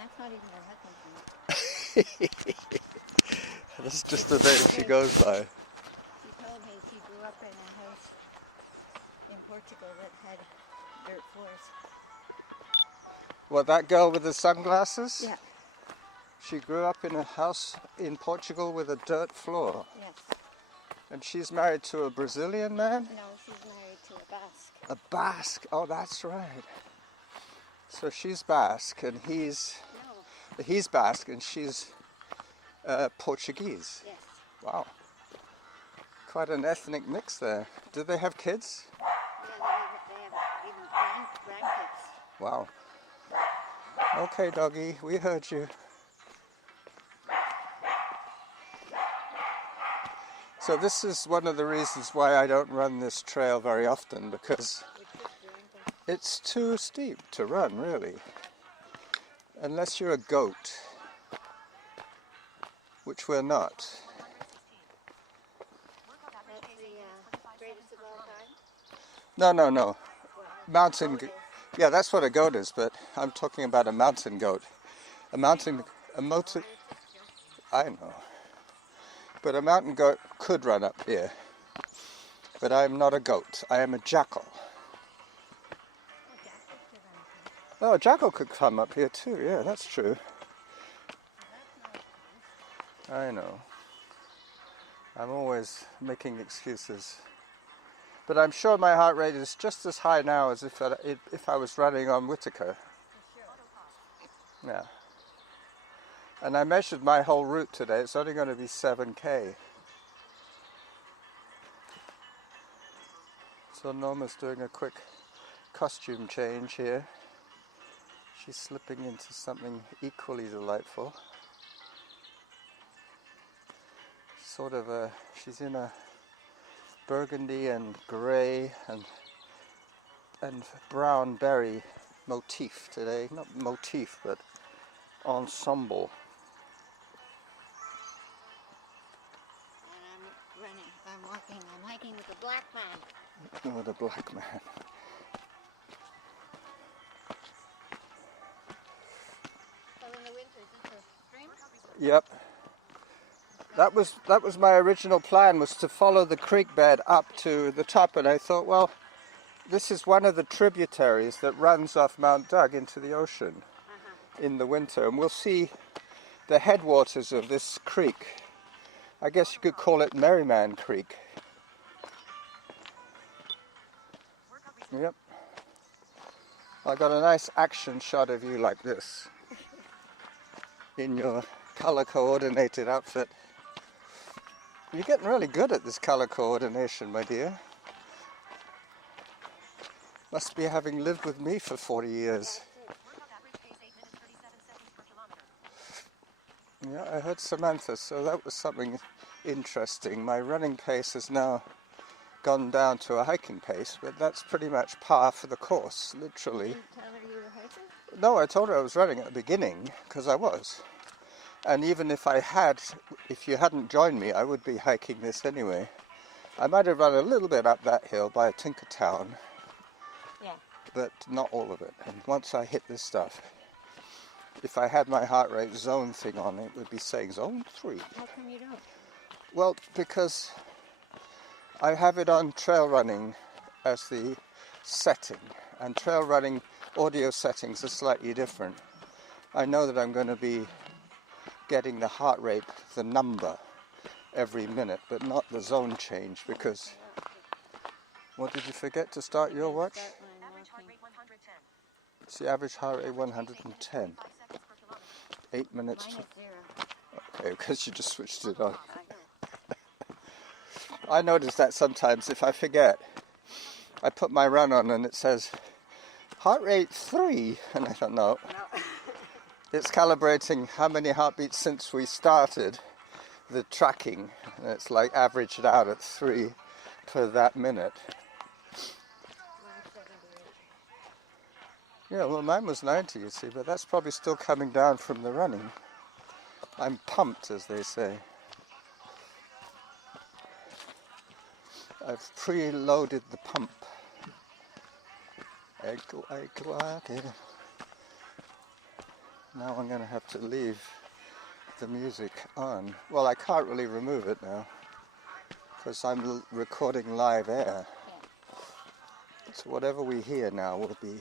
that's not even her husband. That's just the name she goes by. She told me she grew up in a house in Portugal that had dirt floors. What, that girl with the sunglasses? Yeah. She grew up in a house in Portugal with a dirt floor. Yes. And she's married to a Brazilian man? No, she's married to a Basque. A Basque? Oh, that's right. So she's Basque and he's Basque and she's Portuguese. Yes. Wow. Quite an ethnic mix there. Do they have kids? Yeah, they have even grandkids. Wow. Okay, doggy, we heard you. So this is one of the reasons why I don't run this trail very often, because it's too steep to run, really. Unless you're a goat, which we're not. That's the greatest of all time? No. Mountain, yeah, that's what a goat is, but I'm talking about a mountain goat. A mountain I know. But a mountain goat could run up here. But I am not a goat, I am a jackal. Oh, a jackal could come up here too, yeah, that's true. I know. I'm always making excuses. But I'm sure my heart rate is just as high now as if I was running on Whitaker. Yeah. And I measured my whole route today. It's only going to be 7K. So Norma's doing a quick costume change here. She's slipping into something equally delightful. Sort of she's in a burgundy and grey and brown berry motif today. Not motif, but ensemble. And I'm hiking with a black man. With a black man. So in the winter, is this a stream? Yep. That was my original plan, was to follow the creek bed up to the top, and I thought, well, this is one of the tributaries that runs off Mount Doug into the ocean in the winter, and we'll see the headwaters of this creek. I guess you could call it Merriman Creek. Yep. I got a nice action shot of you like this in your color coordinated outfit. You're getting really good at this color coordination, my dear. Must be having lived with me for 40 years. Yeah, I heard Samantha, so that was something interesting. My running pace has now gone down to a hiking pace, but that's pretty much par for the course, literally. Did you tell her you were hiking? No, I told her I was running at the beginning, because I was. And even if you hadn't joined me, I would be hiking this anyway. I might have run a little bit up that hill by Tinkertown. Yeah. But not all of it. And once I hit this stuff, if I had my heart rate zone thing on, it would be saying zone 3. How come you don't? Well, because I have it on trail running as the setting, and trail running audio settings are slightly different. I know that I'm going to be getting the heart rate, the number, every minute, but not the zone change, because... What, did you forget to start your watch? It's the average heart rate 110. 8 minutes. Okay, because you just switched it on. I notice that sometimes if I forget, I put my run on and it says heart rate 3, and I don't know. It's calibrating how many heartbeats since we started the tracking, and it's like averaged out at 3 per that minute. Yeah, well, mine was 90, you see, but that's probably still coming down from the running. I'm pumped, as they say. I've preloaded the pump. Now I'm going to have to leave the music on. Well, I can't really remove it now because I'm recording live air. Yeah. So whatever we hear now will be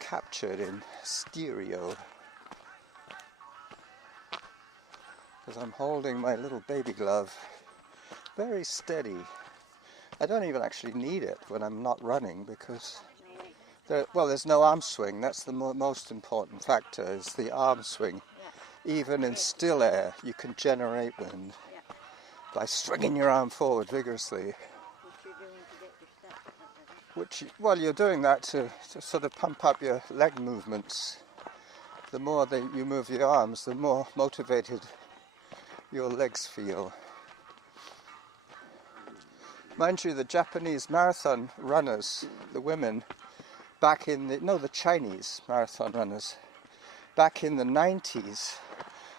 captured in stereo. Because I'm holding my little baby glove very steady. I don't even actually need it when I'm not running because there's no arm swing. That's the most important factor, is the arm swing. Yeah. Even in still air, you can generate wind by swinging your arm forward vigorously. Which you're doing to get your steps. You're doing that to sort of pump up your leg movements. The more that you move your arms, the more motivated your legs feel. Mind you, the Japanese marathon runners, the women, the Chinese marathon runners, back in the 90s,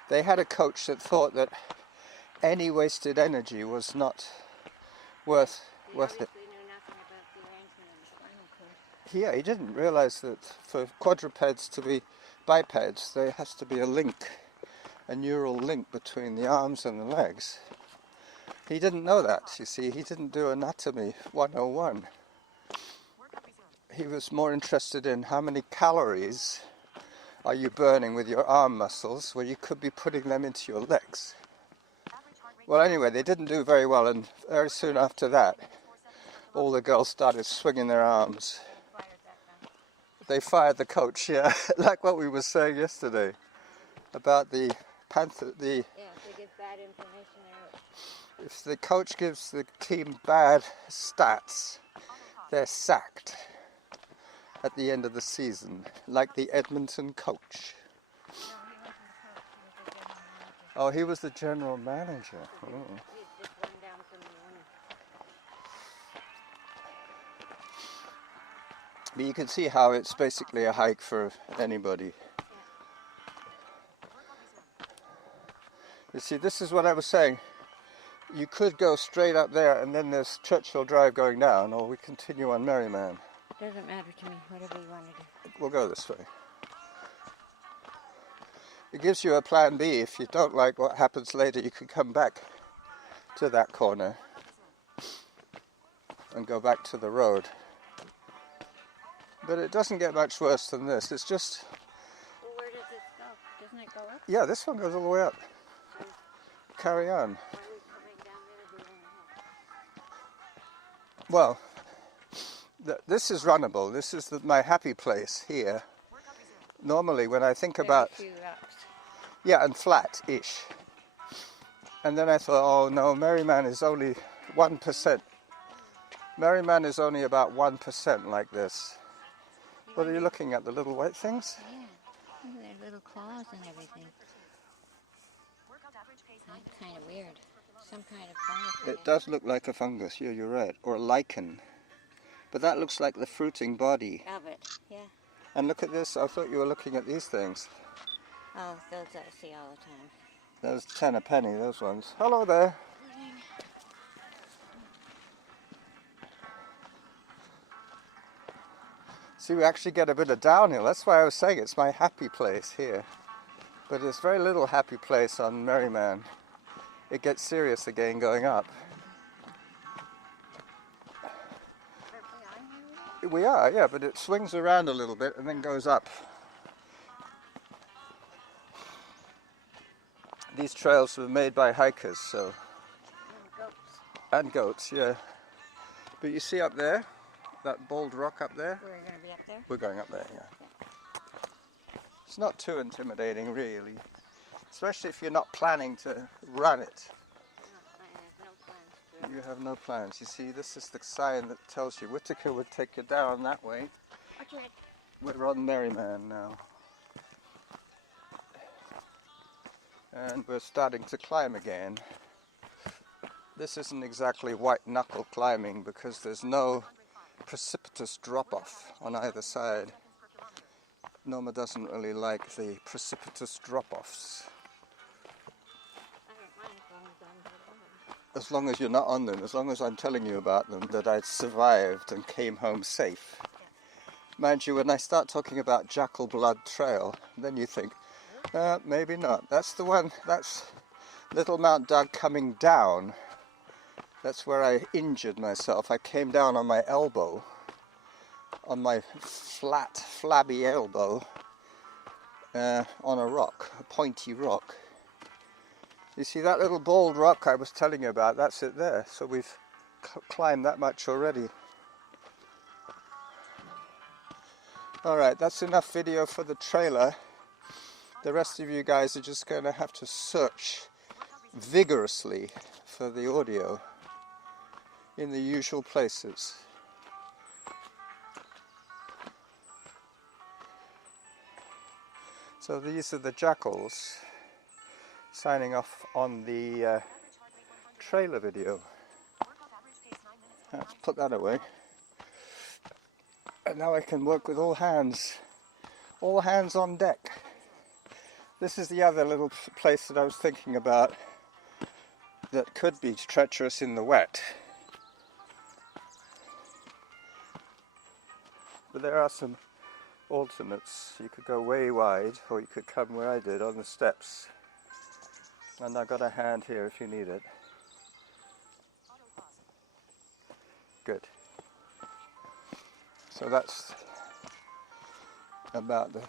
they had a coach that thought that any wasted energy was not worth it. Knew nothing about the arrangement of the spinal cord. Yeah, he didn't realize that for quadrupeds to be bipeds, there has to be a neural link between the arms and the legs. He didn't know that, you see. He didn't do Anatomy 101. He was more interested in how many calories are you burning with your arm muscles, where you could be putting them into your legs. Well, anyway, they didn't do very well, and very soon after that, all the girls started swinging their arms. They fired the coach, yeah, like what we were saying yesterday about the panther. Yeah, if they give bad information, they're out. If the coach gives the team bad stats, they're sacked at the end of the season, like the Edmonton coach. Oh, he was the general manager. Oh. He just run down some of the women. But you can see how it's basically a hike for anybody. You see, this is what I was saying. You could go straight up there, and then there's Churchill Drive going down, or we continue on Merriman. Doesn't matter to me, whatever you want to do. We'll go this way. It gives you a plan B. If you don't like what happens later, you can come back to that corner and go back to the road. But it doesn't get much worse than this. It's just... Well, where does it go? Doesn't it go up? Yeah, this one goes all the way up. Carry on. Why are we coming down there doing that? Well, this is runnable. This is my happy place here. Normally, when I think about... Very few rocks. Yeah, and flat-ish. And then I thought, oh no, Merriman is only 1%. Merriman is only about 1% like this. What are you looking at, the little white things? Yeah, look at their little claws and everything. That's kind of weird. Some kind of fungus. It does look like a fungus, yeah, you're right, or a lichen. But that looks like the fruiting body. Of it, yeah. And look at this, I thought you were looking at these things. Oh, those I see all the time. Those 10 a penny, those ones. Hello there. See, we actually get a bit of downhill. That's why I was saying it's my happy place here. But there's very little happy place on Merriman. It gets serious again going up. We are, yeah, but it swings around a little bit and then goes up. These trails were made by hikers, so... And goats, yeah. But you see up there, that bald rock up there? We're going to be up there? We're going up there, yeah. It's not too intimidating, really. Especially if you're not planning to run it. No, I have no plans to. You have no plans. You see, this is the sign that tells you Whittaker would take you down that way. Okay. We're on Merriman now. And we're starting to climb again. This isn't exactly white knuckle climbing because there's no precipitous drop-off on either side. Norma doesn't really like the precipitous drop-offs. I don't mind as long as I'm not on. As long as you're not on them, as long as I'm telling you about them, that I survived and came home safe. Mind you, when I start talking about Jackal Blood Trail, then you think, Maybe not. That's the one, that's Little Mount Doug coming down. That's where I injured myself. I came down on my elbow, on my flat, flabby elbow, on a rock, a pointy rock. You see that little bald rock I was telling you about? That's it there. So we've climbed that much already. Alright, that's enough video for the trailer. The rest of you guys are just going to have to search vigorously for the audio in the usual places. So these are the jackals signing off on the trailer video. Let's put that away. And now I can work with all hands on deck. This is the other little place that I was thinking about that could be treacherous in the wet. But there are some alternates. You could go way wide, or you could come where I did on the steps. And I've got a hand here if you need it. Good. So that's about the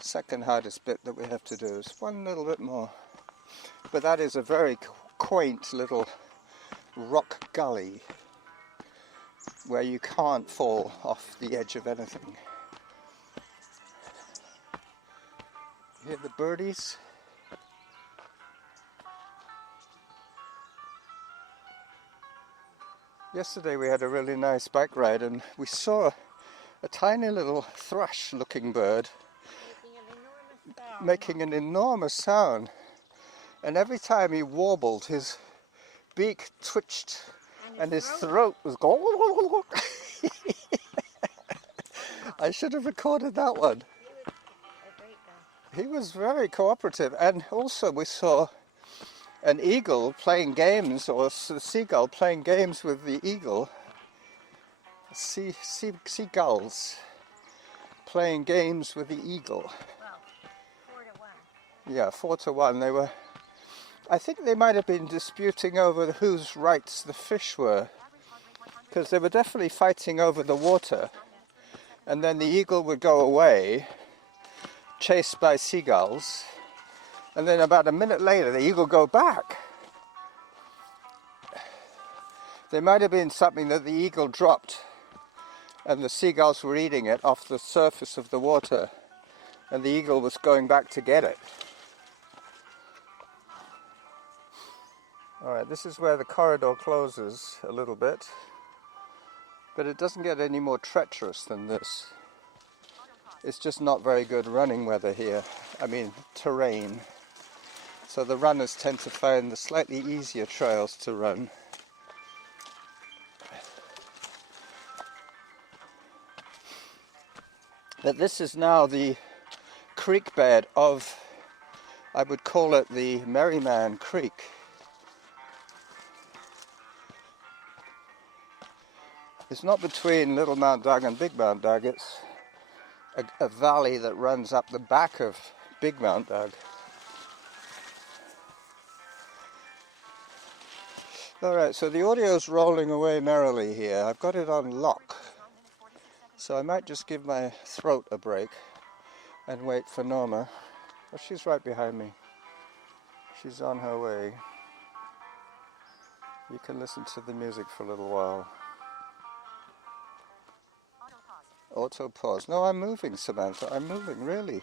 second hardest bit that we have to do. Is one little bit more. But that is a very quaint little rock gully where you can't fall off the edge of anything. You hear the birdies? Yesterday we had a really nice bike ride and we saw a tiny little thrush looking bird making an enormous sound, and every time he warbled his beak twitched and his throat was going. I should have recorded that one. He was very cooperative, and also we saw an eagle playing games, or a seagull playing games with the eagle. Seagulls playing games with the eagle. Well, 4-1. Yeah, 4-1. They were. I think they might have been disputing over whose rights the fish were, because they were definitely fighting over the water. And then the eagle would go away, chased by seagulls. And then about a minute later, the eagle go back. There might have been something that the eagle dropped, and the seagulls were eating it off the surface of the water, and the eagle was going back to get it. Alright, this is where the corridor closes a little bit, but it doesn't get any more treacherous than this. It's just not very good running weather here, I mean terrain. So the runners tend to find the slightly easier trails to run. But this is now the creek bed of, I would call it the Merriman Creek. It's not between Little Mount Doug and Big Mount Doug, it's a valley that runs up the back of Big Mount Doug. Alright, so the audio's rolling away merrily here. I've got it on lock. So I might just give my throat a break and wait for Norma. Oh, she's right behind me. She's on her way. You can listen to the music for a little while. Auto pause. No, I'm moving, Samantha. I'm moving, really.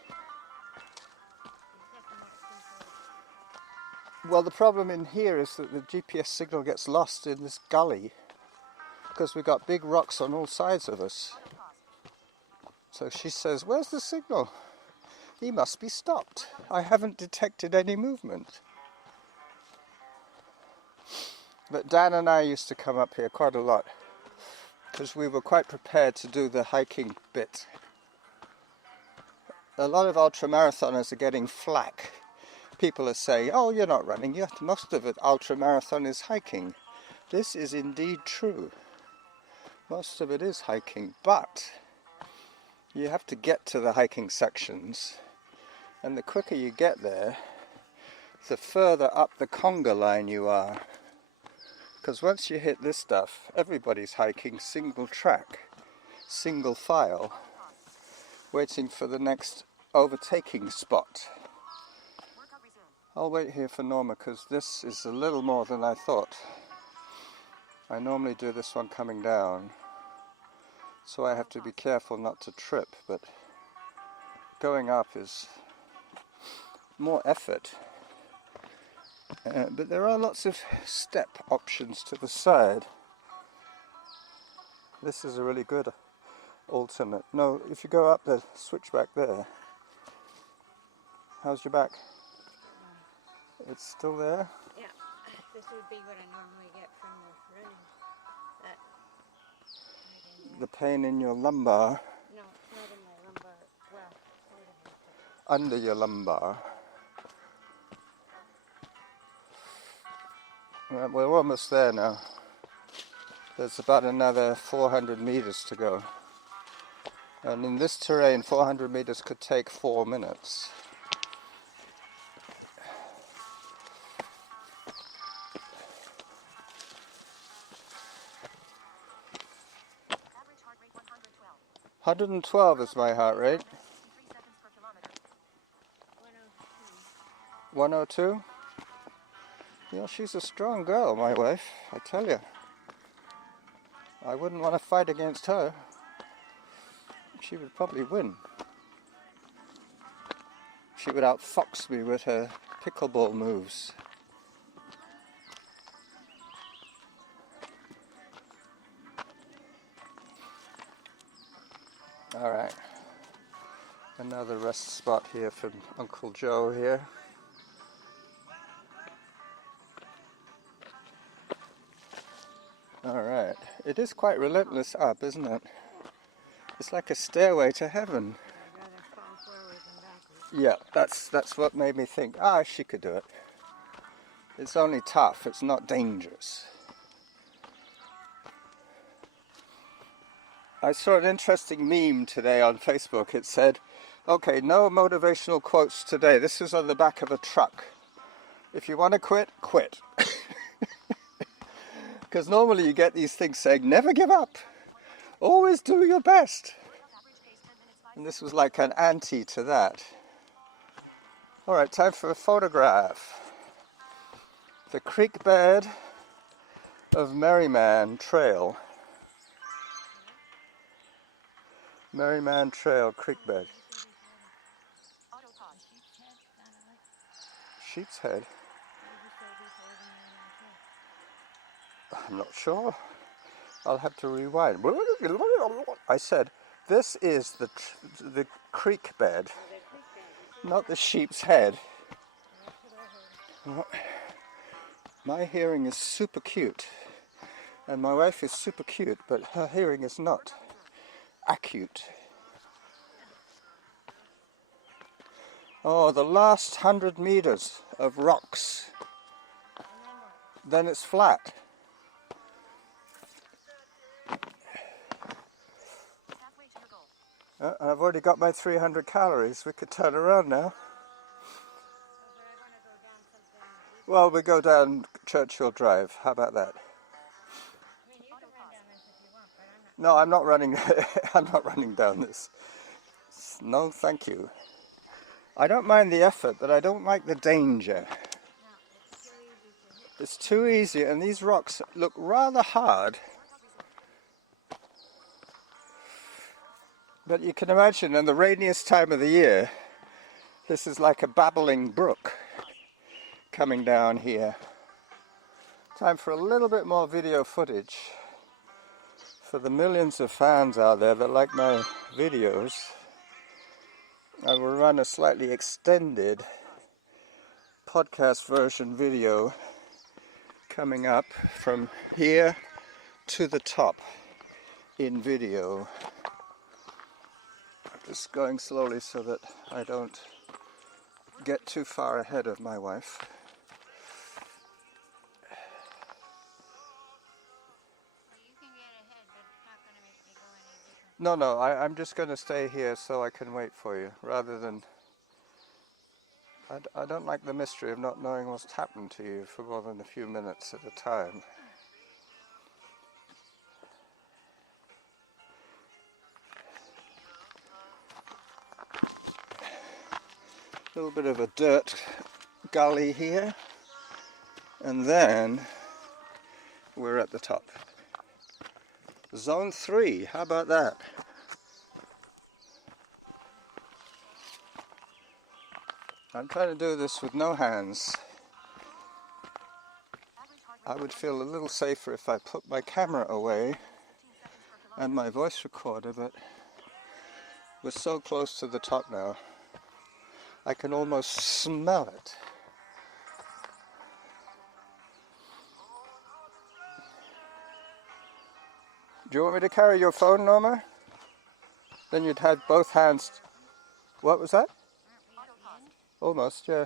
Well, the problem in here is that the GPS signal gets lost in this gully because we've got big rocks on all sides of us. So she says, "Where's the signal? He must be stopped. I haven't detected any movement." But Dan and I used to come up here quite a lot because we were quite prepared to do the hiking bit. A lot of ultramarathoners are getting flack. People are saying, "Oh, you're not running, yet most of it ultramarathon is hiking." This is indeed true. Most of it is hiking, but you have to get to the hiking sections And the quicker you get there, the further up the conga line you are. Because once you hit this stuff, everybody's hiking single track, single file, waiting for the next overtaking spot. I'll wait here for Norma because this is a little more than I thought. I normally do this one coming down, so I have to be careful not to trip, but going up is more effort. But there are lots of step options to the side. This is a really good alternate. No, if you go up the switchback there. How's your back? It's still there? Yeah, this would be what I normally get from the running. That right in there. The pain in your lumbar. No, not in my lumbar. Well, sort of. Under your lumbar. Well, we're almost there now. There's about another 400 meters to go. And in this terrain, 400 meters could take 4 minutes. Average heart rate 112. 112 is my heart rate. 3 seconds per kilometer. 102? Yeah, she's a strong girl, my wife, I tell you. I wouldn't want to fight against her. She would probably win. She would outfox me with her pickleball moves. Alright. Another rest spot here from Uncle Joe here. Alright, it is quite relentless up, isn't it? It's like a stairway to heaven. I'd rather fall forward than backwards. Yeah, that's what made me think, she could do it. It's only tough, it's not dangerous. I saw an interesting meme today on Facebook. It said, okay, no motivational quotes today. This is on the back of a truck. If you want to quit, quit. Because normally you get these things saying, never give up, always do your best. And this was like an anti to that. All right, time for a photograph. The creek bed of Merriman Trail. Merriman Trail creek bed. Sheep's Head. I'm not sure. I'll have to rewind. I said, this is the creek bed, not the sheep's head. My hearing is super cute, and my wife is super cute, but her hearing is not acute. Oh, the last 100 meters of rocks. Then it's flat. I've already got my 300 calories. We could turn around now. Well, we go down Churchill Drive. How about that? No, I'm not running. I'm not running down this. No, thank you. I don't mind the effort, but I don't like the danger. It's too easy, and these rocks look rather hard. But you can imagine, in the rainiest time of the year, this is like a babbling brook coming down here. Time for a little bit more video footage for the millions of fans out there that like my videos. I will run a slightly extended podcast version video coming up from here to the top in video. Just going slowly so that I don't get too far ahead of my wife. Well, you can get ahead, but it's not going to make me go any different. No, I'm just going to stay here so I can wait for you, rather than I don't like the mystery of not knowing what's happened to you for more than a few minutes at a time. A little bit of a dirt gully here, and then we're at the top. Zone 3, how about that? I'm trying to do this with no hands. I would feel a little safer if I put my camera away and my voice recorder, but we're so close to the top now. I can almost smell it. Do you want me to carry your phone, Norma? Then you'd have both hands. What was that? Almost, yeah.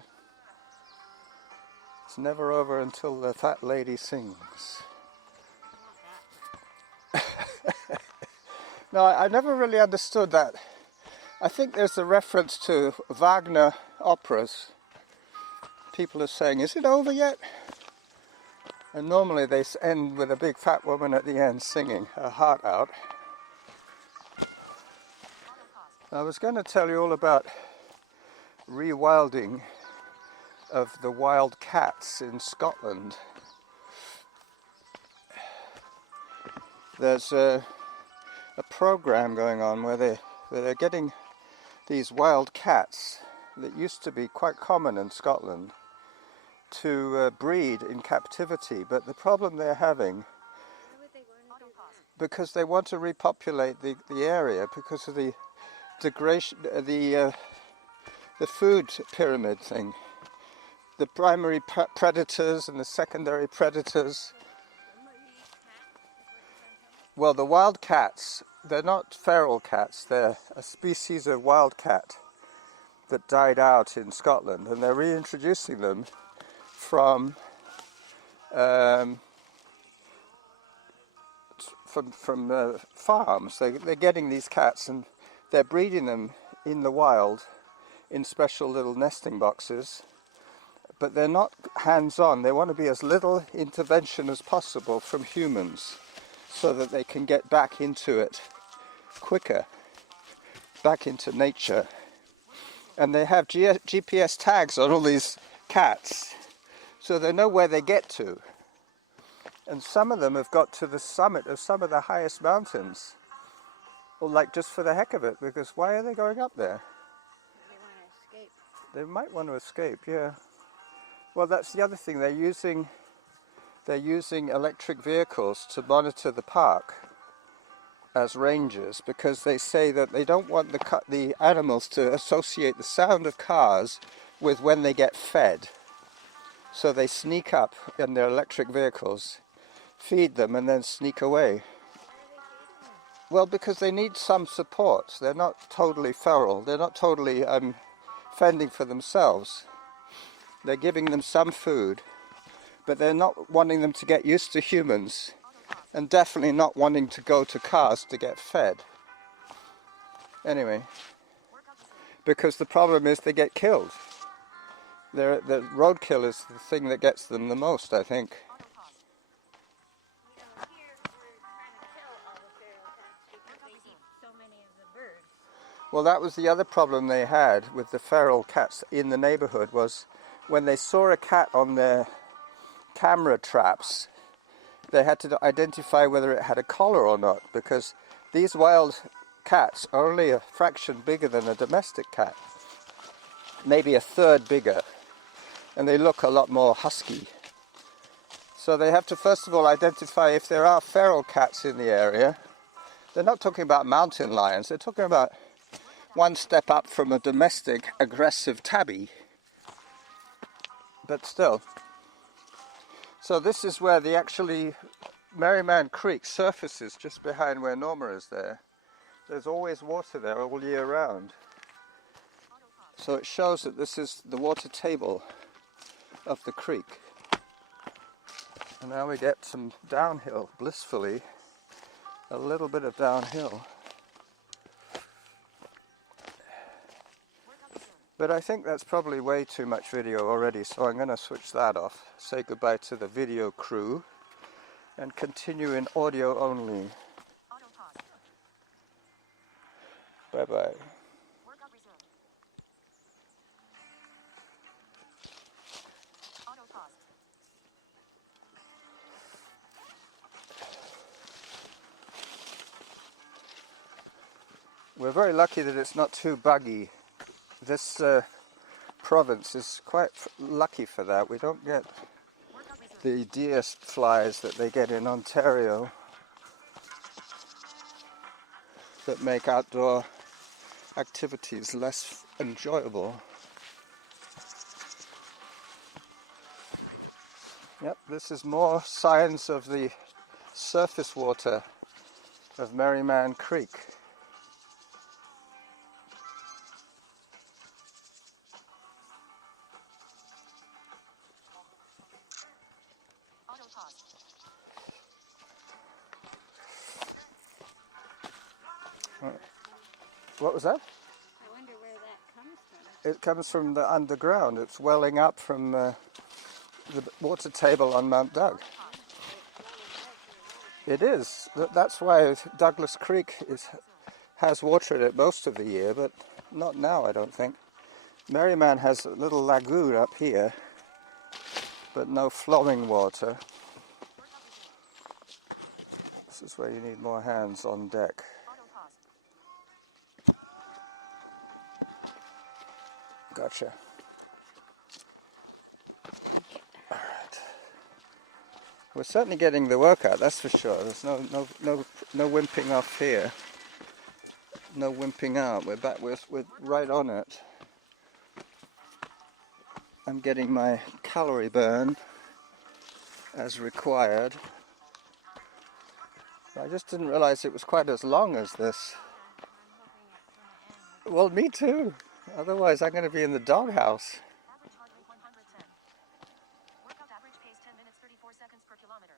It's never over until the fat lady sings. No, I never really understood that. I think there's a reference to Wagner operas. People are saying, is it over yet? And normally they end with a big fat woman at the end singing her heart out. I was going to tell you all about rewilding of the wild cats in Scotland. There's a program going on where they're getting these wild cats that used to be quite common in Scotland to breed in captivity, but the problem they're having, because they want to repopulate the area because of the degradation, the food pyramid thing, the primary predators and the secondary predators. Well, the wild cats, they're not feral cats, they're a species of wild cat that died out in Scotland, and they're reintroducing them from farms. They're getting these cats and they're breeding them in the wild in special little nesting boxes, but they're not hands-on. They want to be as little intervention as possible from humans so that they can get back into it quicker, back into nature. And they have GPS tags on all these cats, so they know where they get to. And some of them have got to the summit of some of the highest mountains, or like just for the heck of it, because why are they going up there? They want to escape. They might want to escape, yeah. Well, that's the other thing. They're using electric vehicles to monitor the park as rangers, because they say that they don't want the animals to associate the sound of cars with when they get fed. So they sneak up in their electric vehicles, feed them, and then sneak away. Well, because they need some support. They're not totally feral. They're not totally fending for themselves. They're giving them some food, but they're not wanting them to get used to humans, and definitely not wanting to go to cars to get fed. Anyway, because the problem is they get killed. The roadkill is the thing that gets them the most, I think. Here we're trying to kill all the feral cats because they eat so many of the birds. Well, that was the other problem they had with the feral cats in the neighborhood, was when they saw a cat on their camera traps, they had to identify whether it had a collar or not, because these wild cats are only a fraction bigger than a domestic cat, maybe a third bigger, and they look a lot more husky. So they have to first of all identify if there are feral cats in the area. They're not talking about mountain lions, they're talking about one step up from a domestic aggressive tabby. But still. So this is where the Merriman Creek surfaces, just behind where Norma is there. There's always water there all year round. So it shows that this is the water table of the creek. And now we get some downhill, blissfully, a little bit of downhill. But I think that's probably way too much video already, so I'm going to switch that off. Say goodbye to the video crew and continue in audio only. Auto pause. Bye bye. Workout resumed. Auto pause. We're very lucky that it's not too buggy. This province is quite lucky for that. We don't get Workout resumed. the deer flies that they get in Ontario that make outdoor activities less enjoyable. Yep, this is more signs of the surface water of Merriman Creek. Auto pause. What was that? I wonder where that comes from. It comes from the underground. It's welling up from the water table on Mount Doug. It is. That's why Douglas Creek has water in it most of the year, but not now, I don't think. Merriman has a little lagoon up here, but no flowing water. This is where you need more hands on deck. Auto pause. Gotcha. All right. We're certainly getting the workout, that's for sure. There's no wimping off here. No wimping out. We're back. We're right on it. I'm getting my calorie burn as required. I just didn't realize it was quite as long as this. Well, me too. Otherwise, I'm going to be in the doghouse. Average heart rate 110. Workout average pace 10 minutes 34 seconds per kilometer.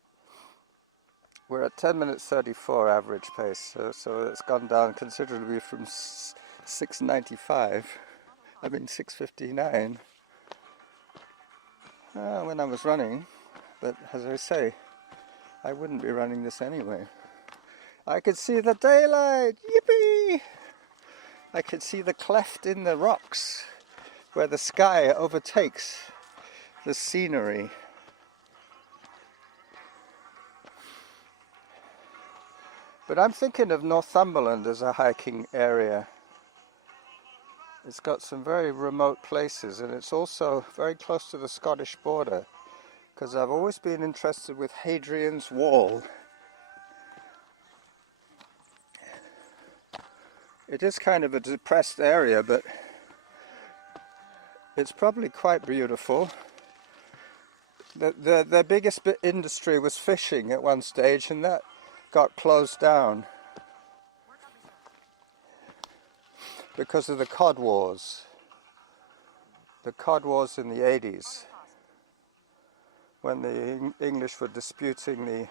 We're at 10 minutes 34 average pace, so it's gone down considerably from 6:95. I mean 6:59 when I was running. But as I say, I wouldn't be running this anyway. I could see the daylight! Yippee! I could see the cleft in the rocks where the sky overtakes the scenery. But I'm thinking of Northumberland as a hiking area. It's got some very remote places, and it's also very close to the Scottish border, because I've always been interested with Hadrian's Wall. It is kind of a depressed area, but it's probably quite beautiful. The biggest industry was fishing at one stage, and that got closed down because of the cod wars. The cod wars in the 80s, when the English were disputing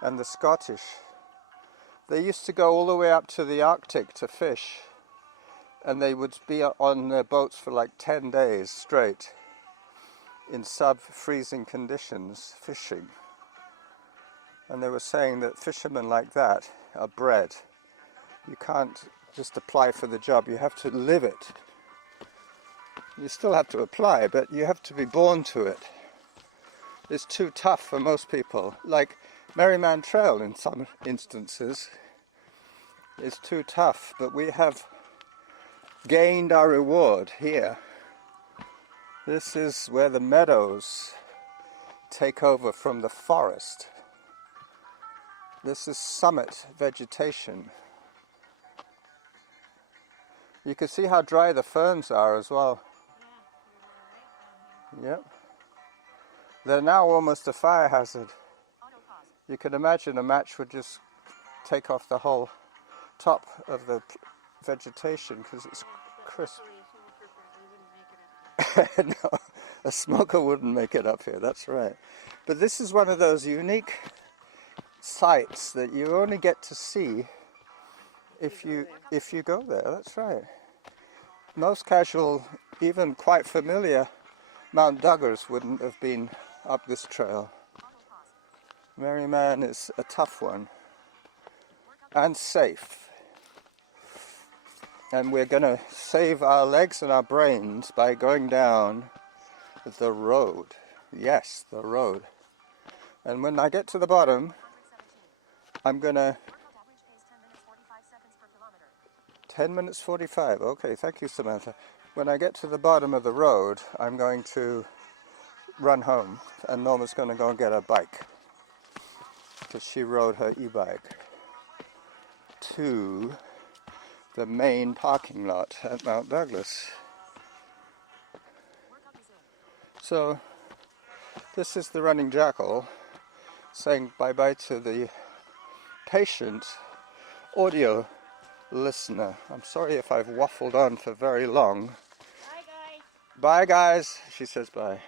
and the Scottish. They used to go all the way up to the Arctic to fish, and they would be on their boats for like 10 days straight in sub-freezing conditions fishing. And they were saying that fishermen like that are bred. You can't just apply for the job, you have to live it. You still have to apply, but you have to be born to it. It's too tough for most people. Like Merriman Trail in some instances is too tough, but we have gained our reward here. This is where the meadows take over from the forest. This is summit vegetation. You can see how dry the ferns are as well. Yep. They're now almost a fire hazard. Auto pause. You can imagine a match would just take off the whole top of the vegetation because it's crisp. No, a smoker wouldn't make it up here, that's right. But this is one of those unique sights that you only get to see if you go there, that's right. most casual, even quite familiar Mount Douglas wouldn't have been up this trail. Merriman is a tough one and safe. And we're going to save our legs and our brains by going down the road. Yes, the road. And when I get to the bottom, I'm going to... 10 minutes 45. Okay, thank you, Samantha. When I get to the bottom of the road, I'm going to run home. And Norma's going to go and get her bike, because she rode her e-bike to the main parking lot at Mount Douglas. So this is the Running Jackal saying bye-bye to the patient audio listener. I'm sorry if I've waffled on for very long. Bye, guys. Bye, guys. She says bye.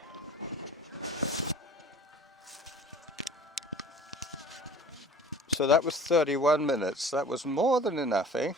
So that was 31 minutes. That was more than enough, eh?